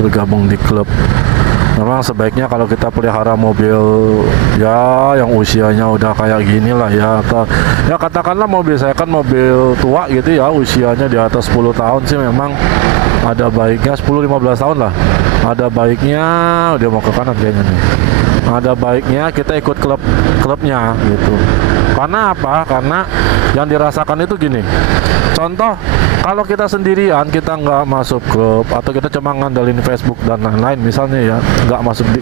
bergabung di klub. Memang sebaiknya kalau kita pelihara mobil ya yang usianya udah kayak gini lah ya, ya katakanlah mobil saya kan mobil tua gitu ya, usianya di atas 10 tahun sih memang ada baiknya 10-15 tahun lah, ada baiknya dia mau ke kanan kayaknya nih, ada baiknya kita ikut klubnya gitu. Karena apa? Karena yang dirasakan itu gini, contoh kalau kita sendirian, kita nggak masuk klub atau kita cuma ngandelin Facebook dan lain-lain misalnya ya,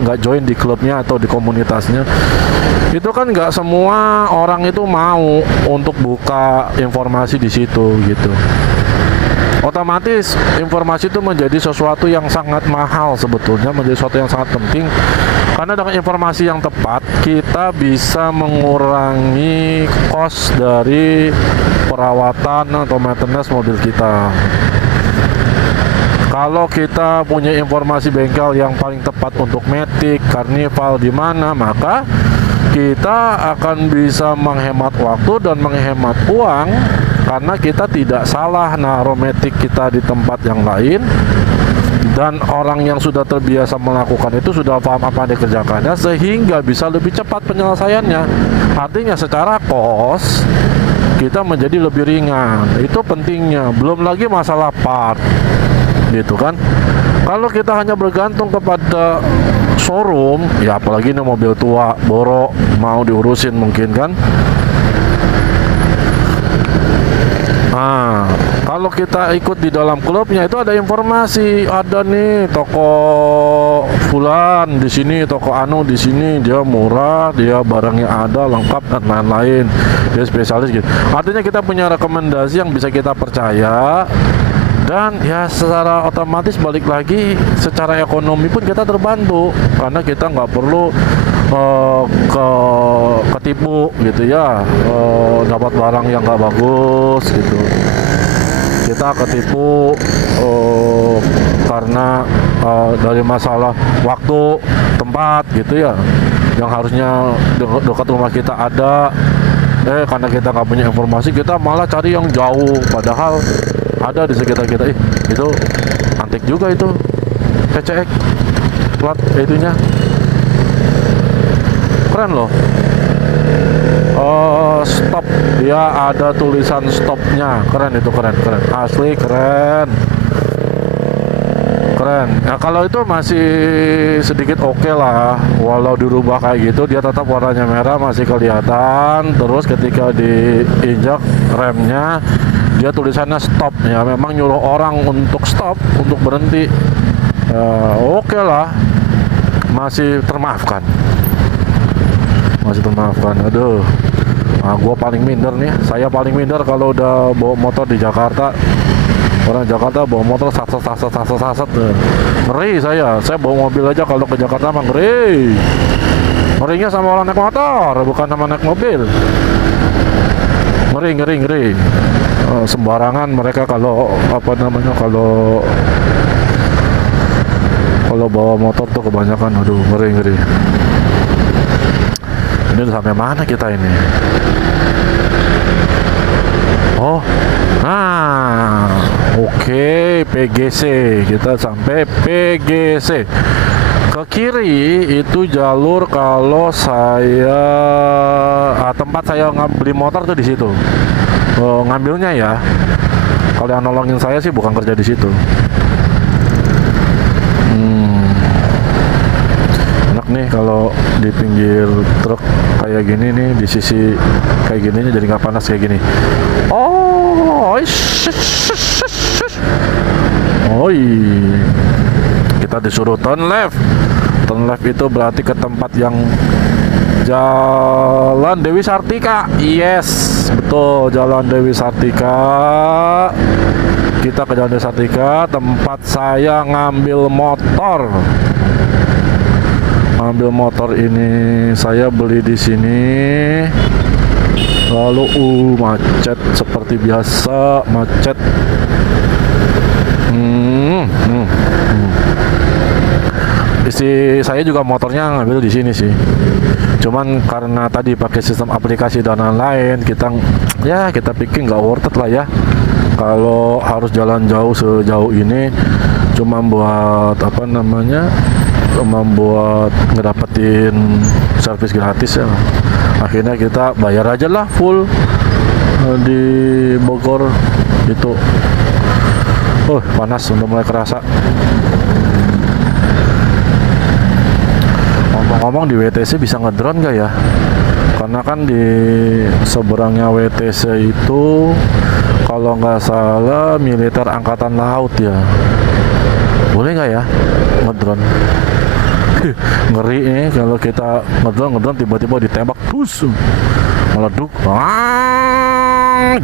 nggak join di klubnya atau di komunitasnya, itu kan nggak semua orang itu mau untuk buka informasi di situ gitu. Otomatis informasi itu menjadi sesuatu yang sangat mahal sebetulnya, menjadi sesuatu yang sangat penting, karena dengan informasi yang tepat kita bisa mengurangi cost dari perawatan atau maintenance mobil kita. Kalau kita punya informasi bengkel yang paling tepat untuk Matic, Carnival di mana, maka kita akan bisa menghemat waktu dan menghemat uang, karena kita tidak salah naruh Matic kita di tempat yang lain, dan orang yang sudah terbiasa melakukan itu sudah paham apa yang dikerjakannya sehingga bisa lebih cepat penyelesaiannya. Artinya secara cost kita menjadi lebih ringan. Itu pentingnya. Belum lagi masalah part gitu kan. Kalau kita hanya bergantung kepada showroom, ya apalagi ini mobil tua, borok, mau diurusin mungkin kan. Nah, kalau kita ikut di dalam klubnya itu ada informasi, ada nih toko fulan di sini, toko anu di sini, dia murah, dia barangnya ada lengkap dan lain-lain, dia spesialis gitu. Artinya kita punya rekomendasi yang bisa kita percaya, dan ya secara otomatis balik lagi secara ekonomi pun kita terbantu karena kita nggak perlu ketipu gitu ya, dapat barang yang nggak bagus gitu. Kita ketipu karena dari masalah waktu, tempat gitu ya, yang harusnya dekat rumah kita ada, karena kita nggak punya informasi kita malah cari yang jauh, padahal ada di sekitar kita. Itu antik juga itu PCX plat itunya keren loh. Stop, dia ada tulisan stopnya, keren itu, keren asli, keren. Nah kalau itu masih sedikit oke lah, walau dirubah kayak gitu dia tetap warnanya merah masih kelihatan. Terus ketika diinjak remnya dia tulisannya stop, ya memang nyuruh orang untuk stop, untuk berhenti. Oke lah, masih termaafkan. Aduh, nah, gue paling minder nih, saya paling minder kalau udah bawa motor di Jakarta. Orang Jakarta bawa motor sasat, ngeri saya bawa mobil aja kalau ke Jakarta mah ngeri. Ngerinya sama orang naik motor, bukan sama naik mobil. Ngeri. Sembarangan mereka kalau kalau bawa motor tuh kebanyakan, aduh ngeri. Ini udah sampai mana kita ini? Oh, nah, oke, PGC, kita sampai PGC. Ke kiri itu jalur kalau saya tempat saya beli motor tuh di situ. Ngambilnya ya. Kalau yang nolongin saya sih bukan kerja di situ. Nih kalau di pinggir truk kayak gini nih, di sisi kayak gini jadi nggak panas kayak gini. Kita disuruh turn left itu berarti ke tempat yang Jalan Dewi Sartika. Yes, betul, Jalan Dewi Sartika. Kita ke Jalan Dewi Sartika, tempat saya ngambil motor. Ini saya beli di sini. Lalu macet seperti biasa, macet. Istri saya juga motornya ngambil di sini sih. Cuman karena tadi pakai sistem aplikasi dan lain-lain, kita pikir nggak worth it lah ya. Kalau harus jalan jauh sejauh ini, cuma buat apa namanya, cuma buat ngedapetin servis gratis ya. Akhirnya kita bayar aja lah full di Bogor itu. Panas, udah mulai kerasa. Ngomong-ngomong, di WTC bisa ngedrone gak ya? Karena kan di seberangnya WTC itu kalau nggak salah militer angkatan laut ya. Boleh nggak ya ngedrone? Ngeri nih kalau kita ngedrone tiba-tiba ditembak, terus meleduk.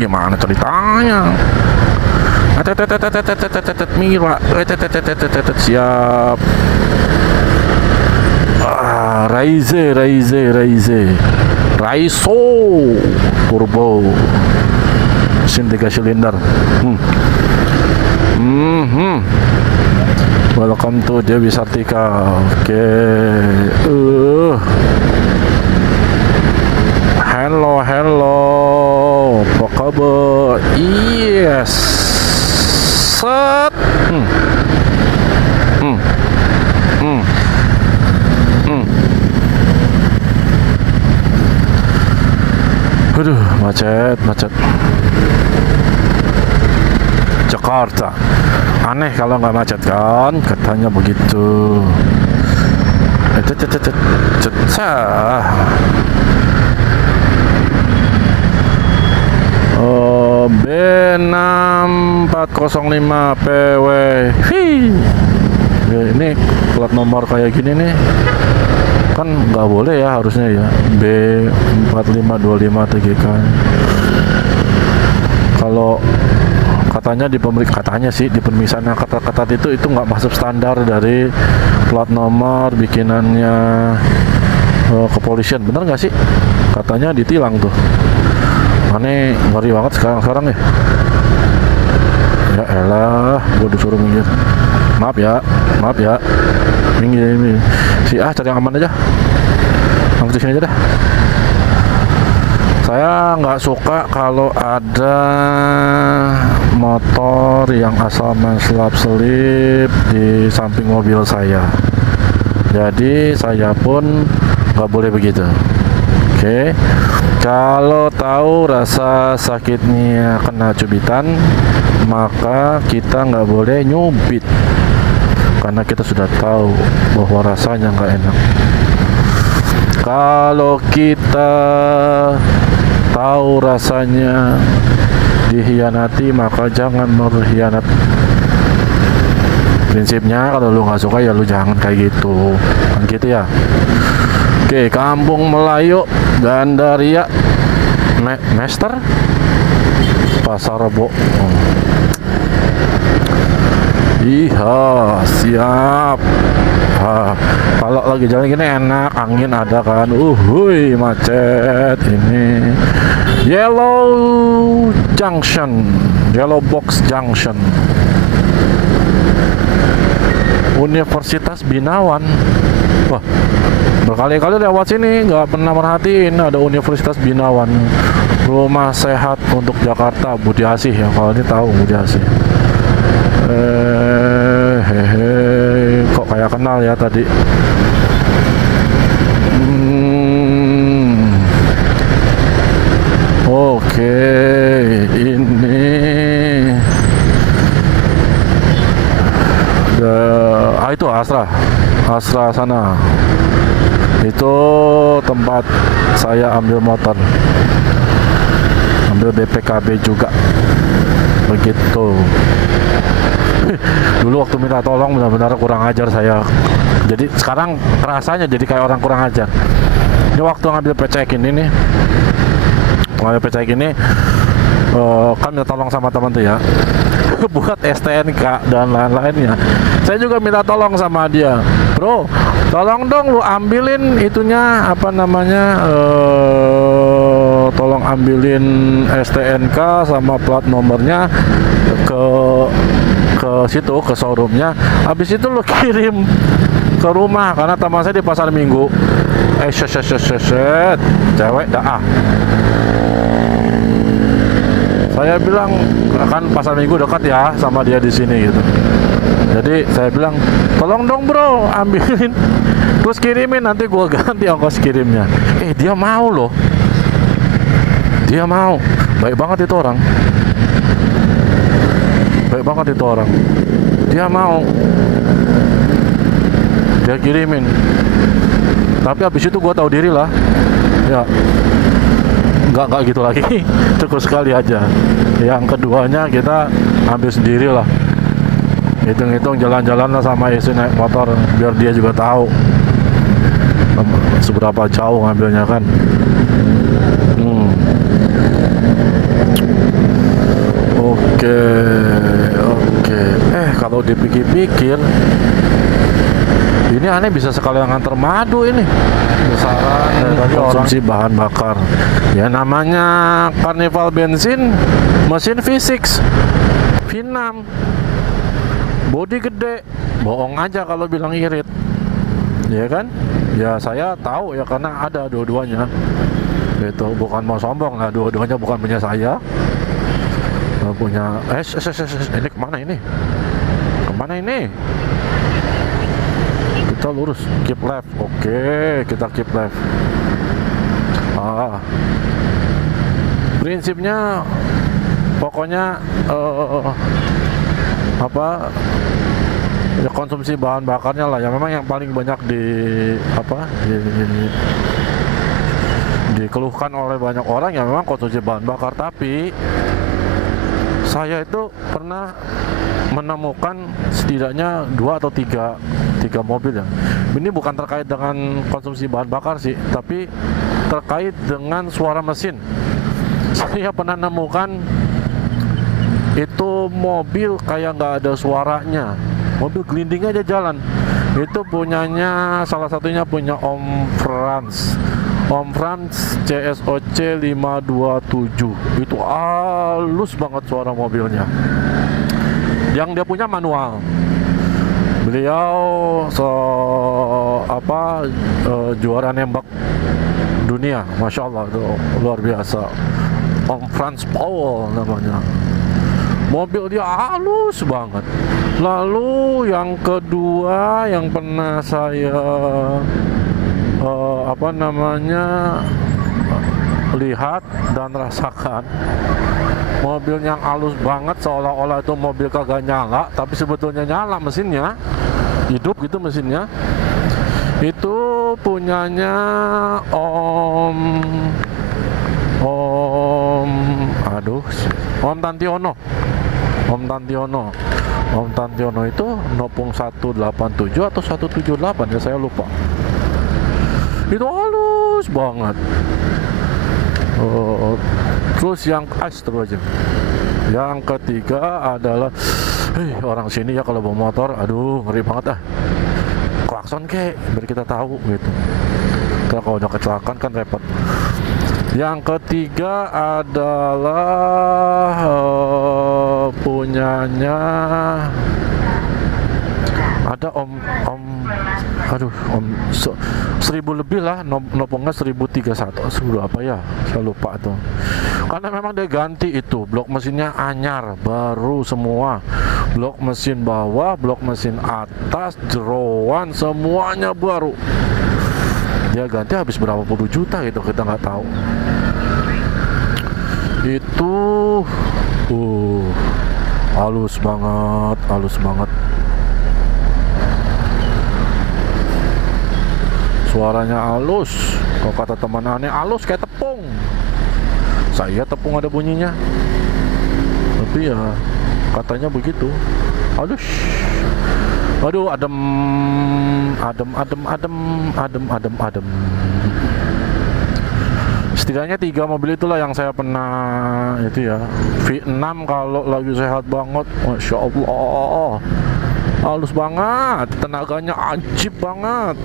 Gimana ceritanya? Mira, siap. Raiso turbo mesin 3 silinder. Welcome to Dewi Sartika. Oke. Hello, apa kabar? Yes. Set. Aduh, macet. Jakarta. Aneh kalau nggak macet kan, katanya begitu. B6405 PW. Ini plat nomor kayak gini nih kan nggak boleh ya, harusnya ya B4525 TGK. Kalau katanya di pemeriksaan yang ketat itu nggak masuk standar dari plat nomor bikinannya kepolisian. Bener nggak sih? Katanya ditilang tuh. Aneh, ngeri banget sekarang ya. Ya elah, gue disuruh minggir. Maaf ya. Minggir. Cari yang aman aja. Langsung sini aja dah. Saya nggak suka kalau ada motor yang asal main selap-selip di samping mobil saya. Jadi saya pun nggak boleh begitu. Oke. Kalau tahu rasa sakitnya kena cubitan, maka kita nggak boleh nyubit, karena kita sudah tahu bahwa rasanya nggak enak. Kalau kita tahu rasanya dihianati, maka jangan berkhianat. Prinsipnya kalau lu nggak suka ya lu jangan kayak gitu, kan gitu ya. Oke, Kampung Melayu, Gandaria, Mester, Pasar Rebo. Iya, siap. Kalau lagi jalan gini enak, angin ada kan. Macet ini. Yellow Box Junction. Universitas Binawan. Wah, berkali-kali lewat sini nggak pernah merhatiin ada Universitas Binawan. Rumah Sehat untuk Jakarta, Budi Asih ya, kalau ini tahu Budi Asih. Kok kayak kenal ya tadi. Oke, ini itu Astra sana. Itu tempat saya ambil motor, ambil BPKB juga begitu. Dulu waktu minta tolong benar-benar kurang ajar saya. Jadi sekarang rasanya jadi kayak orang kurang ajar. Ini waktu ngambil PCK ini kan minta tolong sama teman tuh ya buat STNK dan lain-lainnya. Saya juga minta tolong sama dia, bro, tolong dong lu ambilin itunya tolong ambilin STNK sama plat nomornya ke situ, ke showroomnya. Habis itu lu kirim ke rumah, karena teman saya di Pasar Minggu. Cewek dah. Saya bilang kan Pasar Minggu dekat ya sama dia di sini gitu. Jadi saya bilang, tolong dong bro, ambilin terus kirimin, nanti gua ganti ongkos kirimnya. Dia mau loh, dia mau. Baik banget itu orang, baik banget itu orang. Dia mau, dia kirimin. Tapi habis itu gua tahu diri lah, ya nggak gitu lagi. Cukup sekali aja. Yang keduanya kita ambil sendiri lah, hitung-hitung jalan-jalan lah sama istri naik motor, biar dia juga tahu seberapa jauh ngambilnya kan. Oke. Kalau dipikir-pikir, ini aneh bisa sekalian nganter madu ini. Besaran dari konsumsi bahan bakar. Ya namanya Carnival bensin, mesin V6, V6, bodi gede, bohong aja kalau bilang irit, ya kan? Ya saya tahu ya karena ada dua-duanya. Itu bukan mau sombong lah, dua-duanya bukan punya saya. Punya ini kemana ini? Kemana ini? Kita lurus, keep left. Oke, kita keep left. Prinsipnya pokoknya ya konsumsi bahan bakarnya lah ya memang yang paling banyak dikeluhkan oleh banyak orang, ya memang konsumsi bahan bakar. Tapi saya itu pernah menemukan setidaknya 2 atau 3 mobil ya. Ini bukan terkait dengan konsumsi bahan bakar sih, tapi terkait dengan suara mesin. Saya pernah menemukan itu mobil kayak nggak ada suaranya, mobil gelinding aja jalan. Itu punyanya, salah satunya punya Om Franz CSOC 527. Itu halus banget suara mobilnya. Yang dia punya manual. Beliau juara nembak dunia, masya Allah, itu luar biasa. Om Franz Powell namanya. Mobil dia halus banget. Lalu yang kedua yang pernah saya lihat dan rasakan, mobil yang halus banget, seolah-olah itu mobil kagak nyala, tapi sebetulnya nyala mesinnya, hidup gitu mesinnya. Itu punyanya Om Tantiono. Om Tantiono itu nopung 187 atau 178 ya, saya lupa. Itu halus banget. Terus yang aja. Yang ketiga adalah orang sini ya kalau bawa motor, aduh ngeri banget klakson kek biar kita tahu gitu. Kalau udah kecelakaan kan repot. Yang ketiga adalah punyanya ada Om 1000 lebih lah, nopongnya 1031 apa ya, saya lupa tuh. Karena memang dia ganti itu, blok mesinnya anyar, baru semua, blok mesin bawah, blok mesin atas, jeroan, semuanya baru. Dia ganti habis berapa puluh juta gitu, kita nggak tahu. Itu halus banget. Suaranya halus. Kalau kata teman aneh, halus kayak tepung. Saya tepung ada bunyinya. Tapi ya katanya begitu. Halus. Aduh, adem. Setidaknya 3 mobil itulah yang saya pernah itu ya. V6 kalau lagi sehat banget, masya Allah, halus banget, tenaganya ajib banget,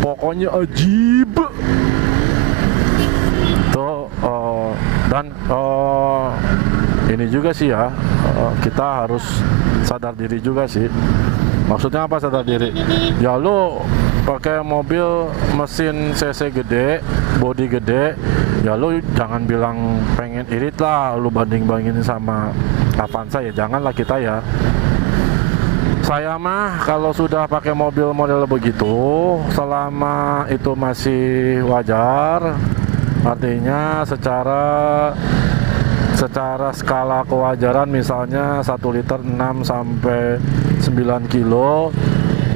pokoknya ajib tuh. Dan ini juga sih ya, kita harus sadar diri juga sih. Maksudnya apa sadar diri? Ya lu pakai mobil mesin cc gede, bodi gede, ya lu jangan bilang pengen irit lah, lu banding-bandingin sama Avanza ya, janganlah kita ya. Saya mah kalau sudah pakai mobil model begitu, selama itu masih wajar, artinya secara skala kewajaran, misalnya 1 liter 6 sampai 9 kilo,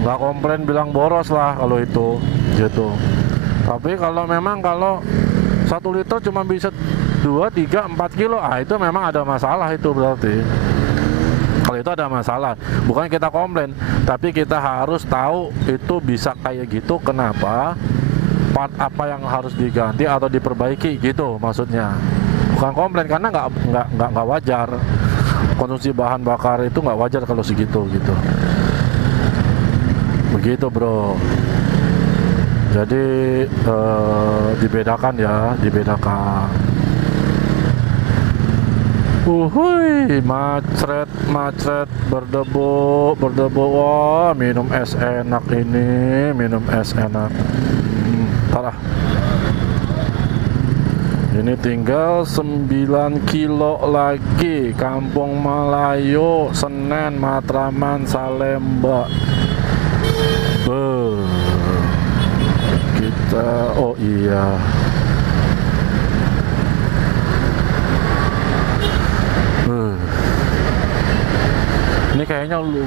nggak komplain bilang boros lah kalau itu gitu. Tapi kalau memang kalau 1 liter cuma bisa 2, 3, 4 kilo, itu memang ada masalah itu berarti. Kalau itu ada masalah, bukan kita komplain, tapi kita harus tahu itu bisa kayak gitu, kenapa, part apa yang harus diganti atau diperbaiki gitu maksudnya. Bukan komplain, karena nggak wajar, konsumsi bahan bakar itu nggak wajar kalau segitu gitu. Begitu bro. Jadi dibedakan ya, dibedakan. Uhuy, macet, berdebu. Wah, minum es enak ini, minum es enak. Parah. Ini tinggal 9 kilo lagi. Kampung Melayu, Senen, Matraman, Salemba. Kita, oh iya. Ini kayaknya lu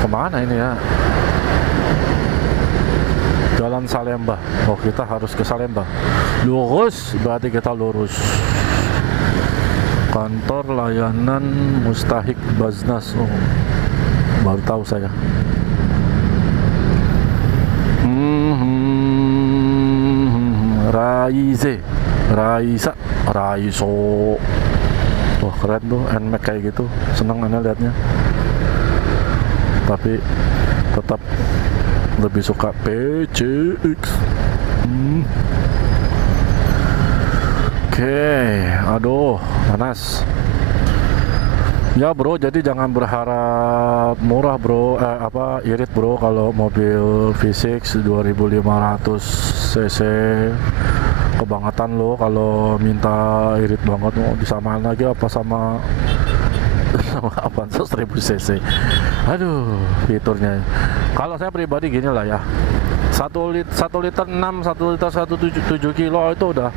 kemana ini ya? Jalan Salemba. Oh, kita harus ke Salemba. Lurus, berarti kita lurus. Kantor layanan Mustahik Baznas. Oh, baru tahu saya. Raiso. Wah, keren tuh, NMAX kayak gitu. Seneng aneh liatnya. Tapi tetap lebih suka PCX. Oke, aduh, panas. Ya bro, jadi jangan berharap murah bro, irit bro kalau mobil V6 2500 cc. Kebangetan lo kalau minta irit banget, mau disamain lagi apa sama Avanza 1000 cc. Aduh, fiturnya. Kalau saya pribadi gini lah ya, 1 liter 6, 1 liter 1,7 kilo itu udah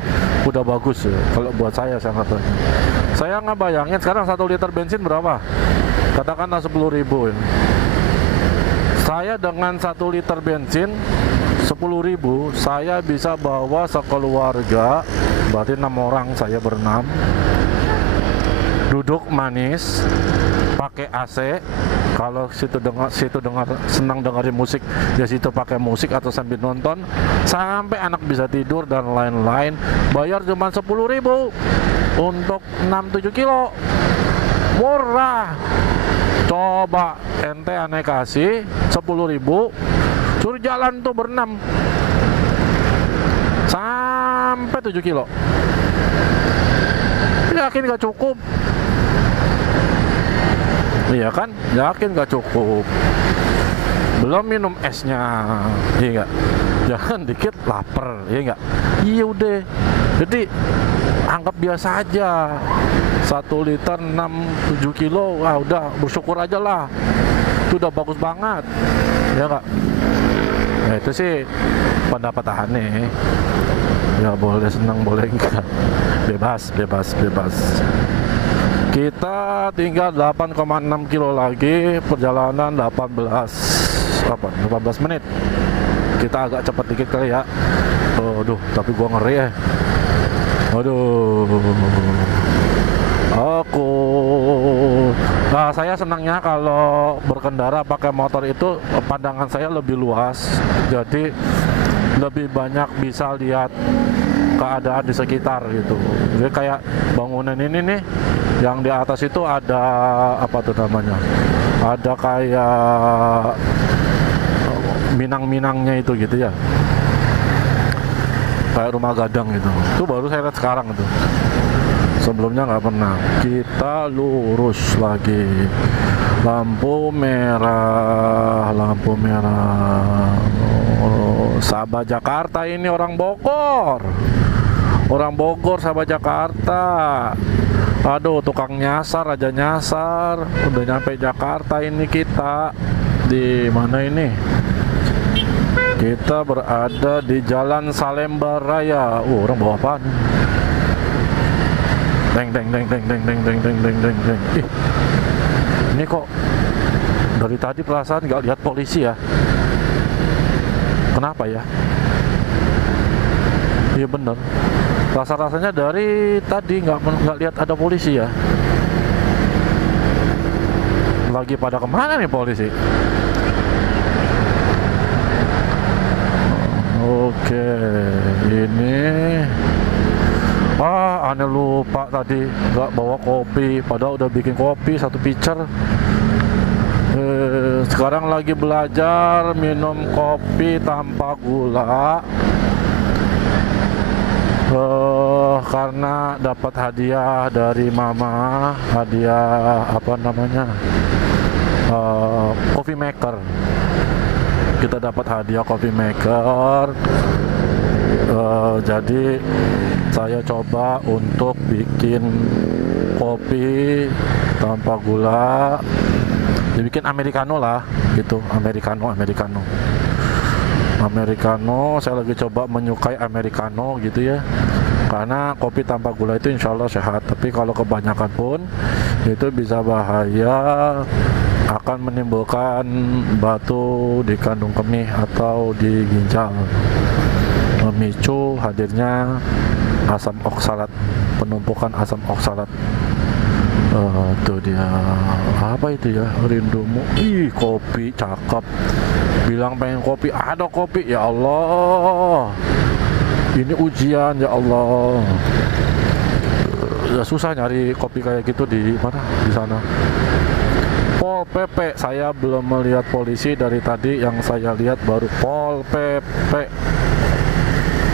bagus ya. Kalau buat saya katanya. Saya nggak bayangin sekarang 1 liter bensin berapa, katakanlah 10.000 ya. Saya dengan 1 liter bensin 10.000, saya bisa bawa sekeluarga, berarti 6 orang, saya berenam, duduk manis, pakai AC. Kalau situ dengar senang dengerin musik, ya situ pakai musik atau sambil nonton, sampai anak bisa tidur dan lain-lain. Bayar cuma 10.000 untuk 6-7 kilo, murah. Coba ente aneh kasih 10.000, suruh jalan tuh berenam sampai 7 kilo. Yakin gak cukup? Iya kan? Yakin gak cukup? Belum minum esnya, iya gak? Jangan dikit lapar, iya gak? Iya udah. Jadi anggap biasa aja. 1 liter 6-7 kilo, wah udah bersyukur aja lah. Itu udah bagus banget, ya gak? Nah, itu sih pendapat aneh. Ya boleh senang boleh enggak, bebas. Kita tinggal 8,6 kilo lagi, perjalanan 18 menit. Kita agak cepat dikit kali ya. Aduh, tapi gua ngeri ya. Aduh. Nah, saya senangnya kalau berkendara pakai motor itu pandangan saya lebih luas, jadi lebih banyak bisa lihat keadaan di sekitar gitu. Jadi kayak bangunan ini nih, yang di atas itu ada apa tuh namanya? Ada kayak minang-minangnya itu gitu ya. Kayak rumah gadang gitu. Itu baru saya lihat sekarang itu. Sebelumnya nggak pernah. Kita lurus lagi. Lampu merah. Oh, sahabat Jakarta ini orang Bogor. Sahabat Jakarta. Aduh, tukang nyasar aja nyasar. Udah nyampe Jakarta ini kita. Di mana ini? Kita berada di Jalan Salemba Raya. Orang bawa apaan? Deng deng deng deng deng deng deng deng deng deng deng. Ih, ini kok dari tadi perasaan nggak lihat polisi ya? Kenapa ya? Iya bener. Rasa-rasanya dari tadi nggak lihat ada polisi ya. Lagi pada kemana nih polisi? Oke, ini aneh lupa tadi nggak bawa kopi, padahal udah bikin kopi satu pitcher. Sekarang lagi belajar minum kopi tanpa gula. Karena dapat hadiah dari mama, hadiah apa namanya, coffee maker. Kita dapat hadiah coffee maker, jadi saya coba untuk bikin kopi tanpa gula, dibikin americano lah gitu, americano. Saya lagi coba menyukai americano gitu ya, karena kopi tanpa gula itu insya Allah sehat, tapi kalau kebanyakan pun itu bisa bahaya, akan menimbulkan batu di kandung kemih atau di ginjal, memicu hadirnya asam oksalat, penumpukan asam oksalat. Tuh dia, apa itu ya, rindumu. Ih, kopi cakep. Bilang pengen kopi, ada kopi. Ya Allah, ini ujian ya Allah. Ya susah nyari kopi kayak gitu di mana, di sana. Pol PP, saya belum melihat polisi dari tadi, yang saya lihat baru Pol PP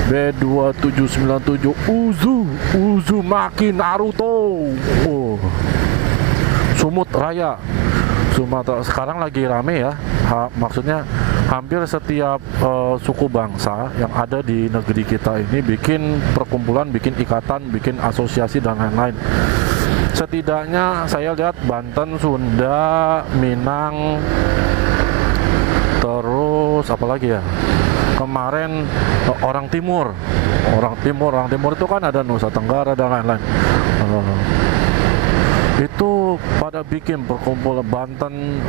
B2797 Uzumaki Naruto. Sumut Raya, Sumatera. Sekarang lagi rame ya, maksudnya hampir setiap suku bangsa yang ada di negeri kita ini bikin perkumpulan, bikin ikatan, bikin asosiasi dan lain-lain. Setidaknya saya lihat Banten, Sunda, Minang, terus apalagi ya, kemarin orang timur itu kan ada Nusa Tenggara dan lain-lain. Itu pada bikin perkumpulan, Banten,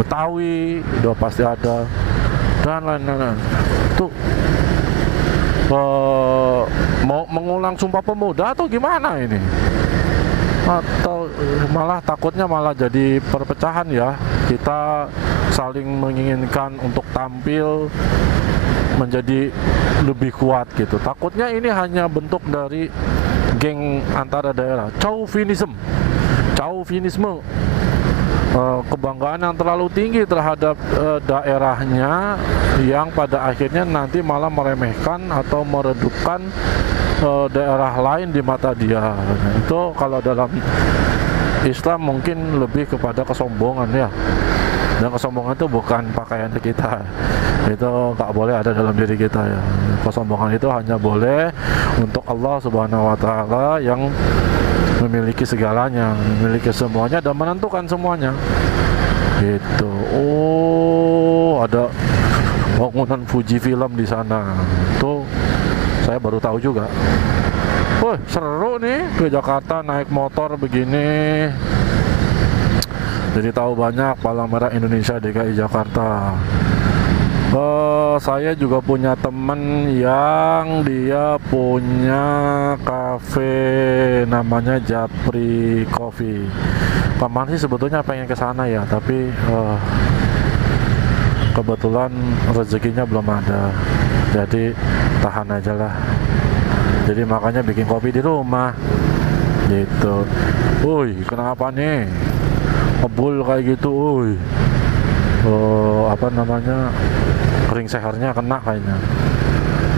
Betawi udah pasti ada dan lain-lain. Itu mau mengulang Sumpah Pemuda atau gimana ini? Atau malah takutnya malah jadi perpecahan ya, kita saling menginginkan untuk tampil menjadi lebih kuat gitu. Takutnya ini hanya bentuk dari geng antara daerah, chauvinisme, kebanggaan yang terlalu tinggi terhadap daerahnya, yang pada akhirnya nanti malah meremehkan atau meredupkan daerah lain di mata dia. Itu kalau dalam Islam mungkin lebih kepada kesombongan ya, dan kesombongan itu bukan pakaian kita, itu nggak boleh ada dalam diri kita ya. Kesombongan itu hanya boleh untuk Allah Subhanahu wa Ta'ala yang memiliki segalanya, memiliki semuanya dan menentukan semuanya gitu. Oh, ada bangunan Fuji Film di sana, tuh saya baru tahu juga. Wah, seru nih ke Jakarta naik motor begini. Jadi tahu banyak Palang Merah Indonesia DKI Jakarta. Saya juga punya temen yang dia punya cafe namanya Japri Coffee. Kemarin sih sebetulnya pengen ke sana ya, tapi kebetulan rezekinya belum ada. Jadi tahan aja lah. Jadi makanya bikin kopi di rumah gitu. Woi, kenapa nih ngebul kayak gitu? Woi, apa namanya, ring sehernya kena kayaknya.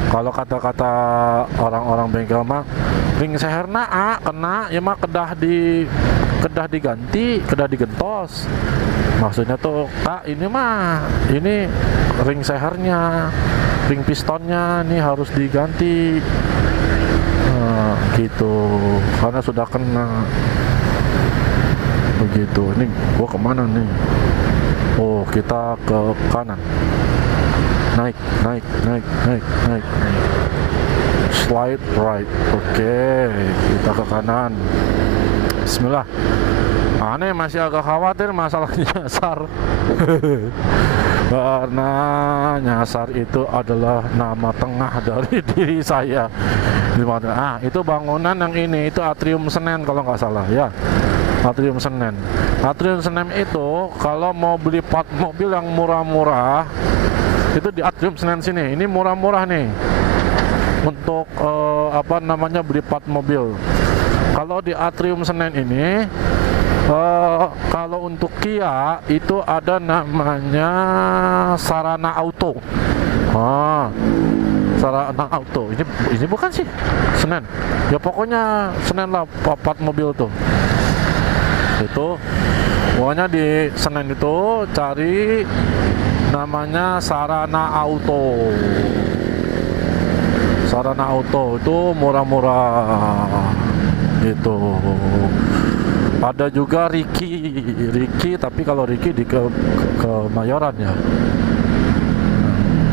Kalau kata-kata orang-orang bengkel mah, ring seher kena ya mah, kedah diganti, kedah digentos. Maksudnya tuh, ini mah, ini ring sehernya, ring pistonnya nih harus diganti. gitu, karena sudah kena begitu. Ini gua kemana nih? Oh, kita ke kanan, naik, slide right. Oke, kita ke kanan. Bismillah. Aneh, masih agak khawatir masalah nyasar. Karena nyasar itu adalah nama tengah dari diri saya. Itu bangunan yang ini, itu Atrium Senen kalau nggak salah ya. Atrium Senen. Atrium Senen itu kalau mau beli part mobil yang murah-murah itu di Atrium Senen sini. Ini murah-murah nih untuk beli part mobil. Kalau di Atrium Senen ini kalau untuk Kia itu ada namanya Sarana Auto. Sarana Auto. Ini bukan sih Senen. Ya pokoknya Senen lah part mobil tuh. Itu pokoknya di Senen itu cari namanya Sarana Auto. Sarana Auto itu murah-murah itu. Ada juga Riki, tapi kalau Riki di Kemayoran ya.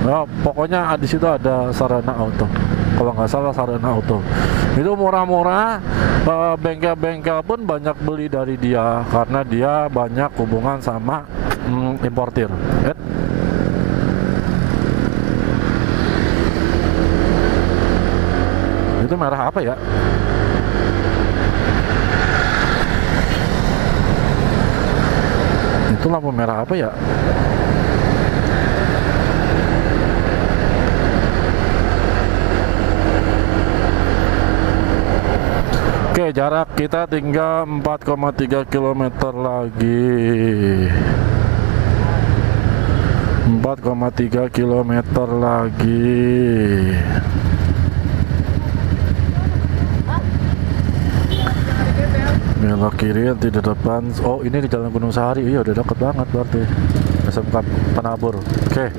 Nah, pokoknya di situ ada Sarana Auto. Kalau nggak salah Sarana Auto. Itu murah-murah. Bengkel-bengkel pun banyak beli dari dia karena dia banyak hubungan sama importir. Itu merah apa ya? Itu lampu merah apa ya? Oke, jarak kita tinggal 4,3 km lagi. 4,3 km lagi. Belok kiri nanti di depan. Oh, ini di Jalan Gunung Sahari. Iya, udah deket banget berarti. SMK Penabur. Oke.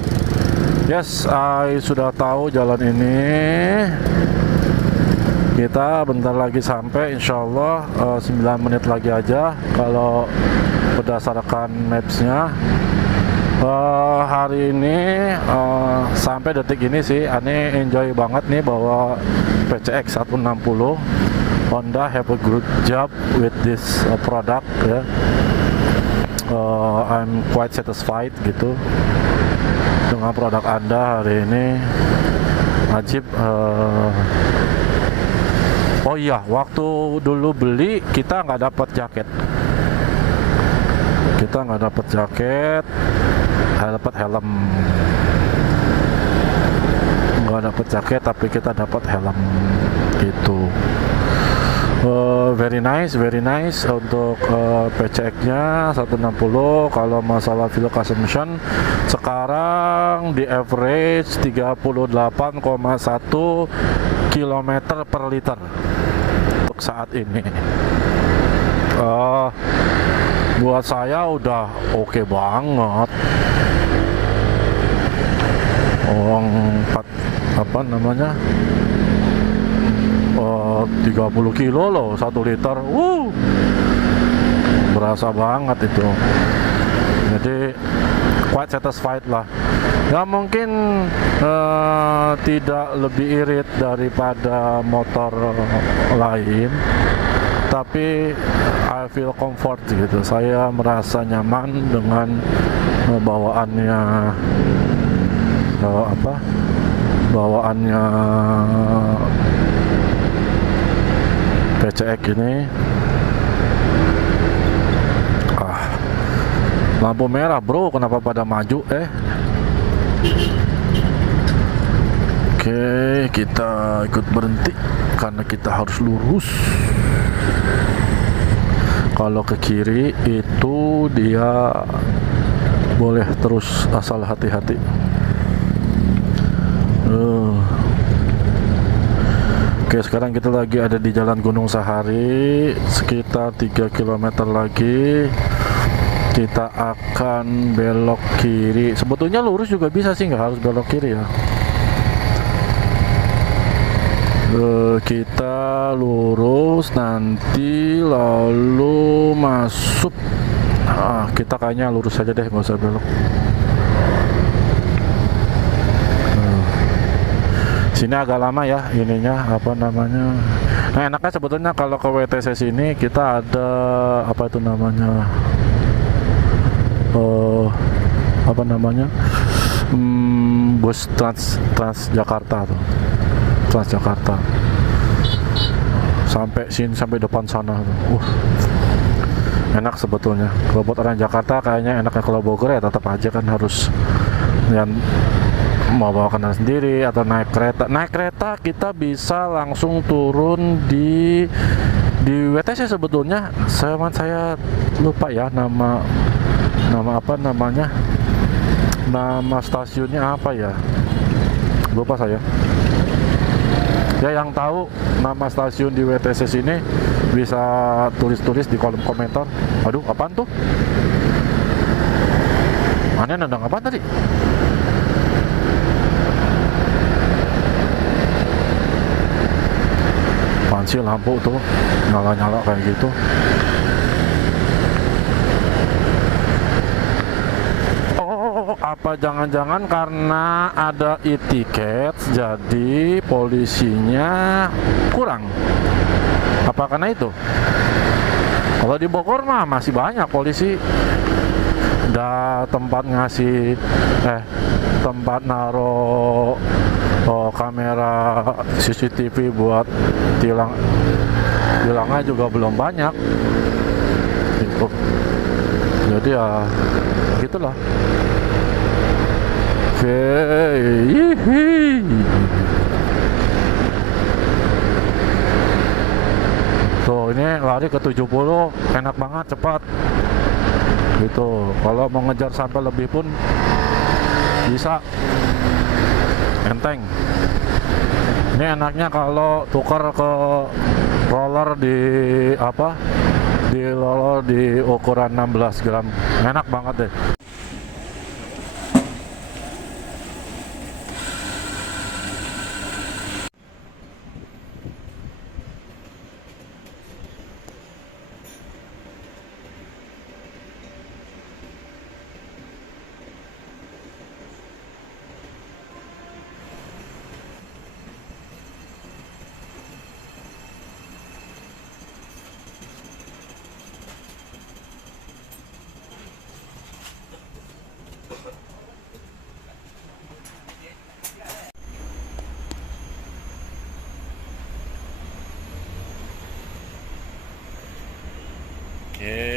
Yes, I sudah tahu jalan ini. Kita bentar lagi sampai, insyaallah 9 menit lagi aja kalau berdasarkan mapsnya. Hari ini sampai detik ini sih Ane enjoy banget nih bawa PCX 160. Honda have a good job with this product ya. I'm quite satisfied gitu dengan produk Anda hari ini. Ajib. Oh iya, waktu dulu beli kita nggak dapat jaket. Kita nggak dapat jaket, dapat helm. Nggak dapat jaket, tapi kita dapat helm gitu. Very nice untuk PCX-nya 160. Kalau masalah fuel consumption sekarang di average 38,1 km per liter untuk saat ini. Buat saya udah oke banget. 30 kilo loh 1 liter. Berasa banget itu. Jadi quite satisfied lah. Ya mungkin tidak lebih irit daripada motor lain, tapi I feel comfort gitu. Saya merasa nyaman dengan bawaannya PCX ini. Lampu merah bro, kenapa pada maju Oke, kita ikut berhenti karena kita harus lurus. Kalau ke kiri itu dia boleh terus asal hati-hati. Oke, sekarang kita lagi ada di Jalan Gunung Sahari, sekitar 3 km lagi kita akan belok kiri. Sebetulnya lurus juga bisa sih, nggak harus belok kiri ya. Kita lurus nanti lalu masuk. Kita kayaknya lurus saja deh, nggak usah belok. Sini agak lama ya ininya, apa namanya. Nah, enaknya sebetulnya kalau ke WTC sini kita ada apa itu namanya, apa namanya, bus Transjakarta tuh, Transjakarta sampai sini, sampai depan sana tuh. Enak sebetulnya. Kalau buat orang Jakarta kayaknya enaknya. Kalau Bogor ya tetap aja kan harus yang mau bawa kendaraan sendiri atau naik kereta. Naik kereta kita bisa langsung turun di WTC sebetulnya. Saya lupa ya nama apa namanya, nama stasiunnya apa ya, lupa saya. Ya, yang tahu nama stasiun di WTC sini bisa tulis di kolom komentar. Aduh, apaan tuh? Aneh, nendang apaan tadi? Apaan sih lampu tuh nyala-nyala kayak gitu? Apa jangan-jangan karena ada e-tiket jadi polisinya kurang? Apa karena itu? Kalau di Bogor mah masih banyak polisi. Ada tempat ngasih tempat naro kamera CCTV buat tilangnya juga belum banyak gitu. Jadi ya gitulah. Tuh, ini lari ke 70 enak banget, cepat gitu. Kalau mau ngejar sampai lebih pun bisa, enteng. Ini enaknya kalau tukar ke roller di roller di ukuran 16 gram, enak banget deh. Oke,